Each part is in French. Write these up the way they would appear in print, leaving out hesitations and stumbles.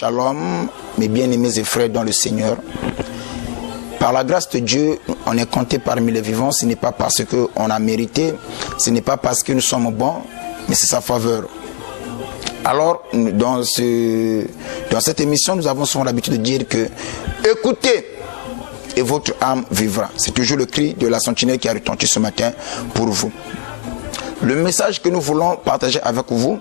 Shalom, mes bien-aimés et frères dans le Seigneur. Par la grâce de Dieu, on est compté parmi les vivants. Ce n'est pas parce qu'on a mérité, ce n'est pas parce que nous sommes bons, mais c'est sa faveur. Alors, dans cette émission, nous avons souvent l'habitude de dire que écoutez et votre âme vivra. C'est toujours le cri de la sentinelle qui a retenti ce matin pour vous. Le message que nous voulons partager avec vous,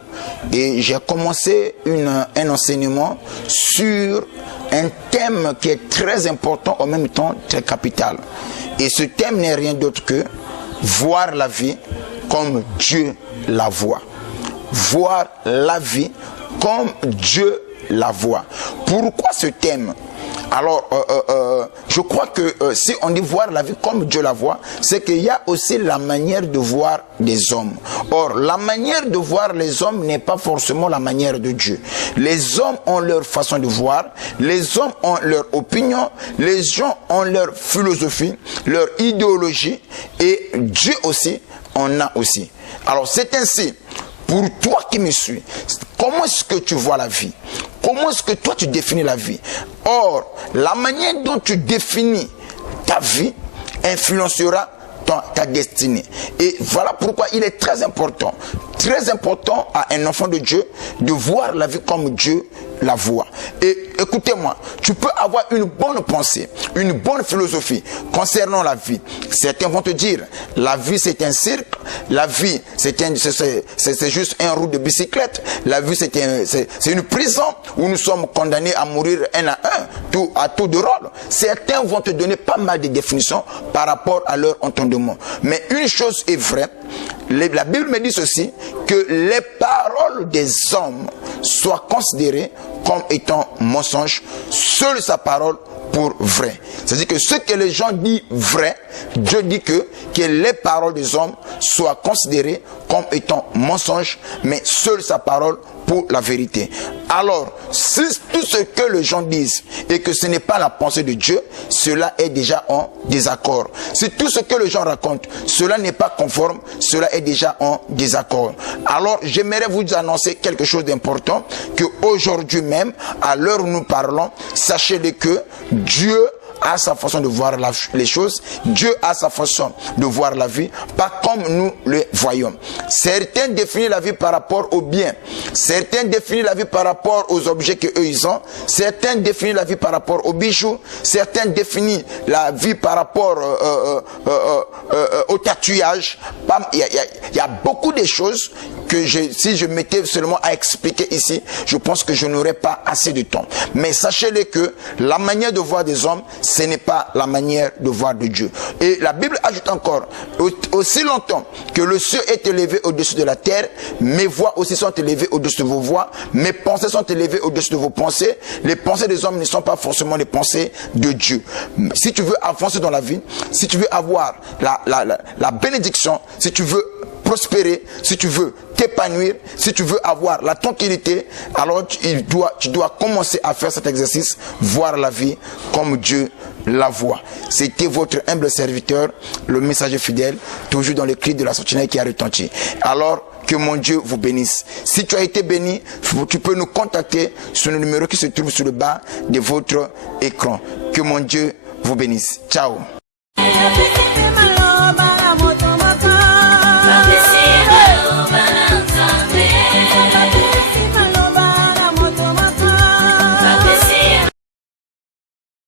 et j'ai commencé un enseignement sur un thème qui est très important, en même temps très capital. Et ce thème n'est rien d'autre que voir la vie comme Dieu la voit. Voir la vie comme Dieu la voit. Pourquoi ce thème ? Alors, je crois que si on dit voir la vie comme Dieu la voit, c'est qu'il y a aussi la manière de voir des hommes. Or, la manière de voir les hommes n'est pas forcément la manière de Dieu. Les hommes ont leur façon de voir, les hommes ont leur opinion, les gens ont leur philosophie, leur idéologie, et Dieu aussi en a aussi. Alors, c'est ainsi. Pour toi qui me suis, comment est-ce que tu vois la vie? Comment est-ce que toi tu définis la vie? Or, la manière dont tu définis ta vie influencera ta destinée. Et voilà pourquoi il est très important à un enfant de Dieu de voir la vie comme Dieu la voit. Et écoutez-moi, tu peux avoir une bonne pensée, une bonne philosophie concernant la vie. Certains vont te dire, la vie c'est un cirque, la vie c'est juste un roue de bicyclette, la vie c'est une prison où nous sommes condamnés à mourir un à un, à tour de rôle. Certains vont te donner pas mal de définitions par rapport à leur entendement. Mais une chose est vraie, la Bible me dit ceci, que les paroles des hommes soient considérées comme étant mensonges, seule sa parole pour vrai. C'est-à-dire que ce que les gens disent vrai, Dieu dit que les paroles des hommes soient considérées comme étant mensonges, mais seule sa parole pour la vérité. Alors, si tout ce que les gens disent et que ce n'est pas la pensée de Dieu, cela est déjà en désaccord. Si tout ce que les gens racontent, cela n'est pas conforme, cela est déjà en désaccord. Alors, j'aimerais vous annoncer quelque chose d'important, que aujourd'hui même, à l'heure où nous parlons, sachez-le que Dieu a sa façon de voir les choses, Dieu a sa façon de voir la vie, pas comme nous le voyons. Certains définissent la vie par rapport au bien, certains définissent la vie par rapport aux objets qu'eux ils ont, certains définissent la vie par rapport aux bijoux, certains définissent la vie par rapport au tatouage. Il y a beaucoup de choses que si je mettais seulement à expliquer ici, je pense que je n'aurais pas assez de temps. Mais sachez-le que la manière de voir des hommes, ce n'est pas la manière de voir de Dieu. Et la Bible ajoute encore, aussi longtemps que le ciel est élevé au-dessus de la terre, mes voix aussi sont élevées au-dessus de vos voix, mes pensées sont élevées au-dessus de vos pensées. Les pensées des hommes ne sont pas forcément les pensées de Dieu. Si tu veux avancer dans la vie, si tu veux avoir la bénédiction, si tu veux prospérer, si tu veux t'épanouir, si tu veux avoir la tranquillité, alors tu dois commencer à faire cet exercice, voir la vie comme Dieu la voit. C'était votre humble serviteur, le messager fidèle, toujours dans le cri de la sentinelle qui a retenti. Alors, que mon Dieu vous bénisse. Si tu as été béni, tu peux nous contacter sur le numéro qui se trouve sur le bas de votre écran. Que mon Dieu vous bénisse. Ciao.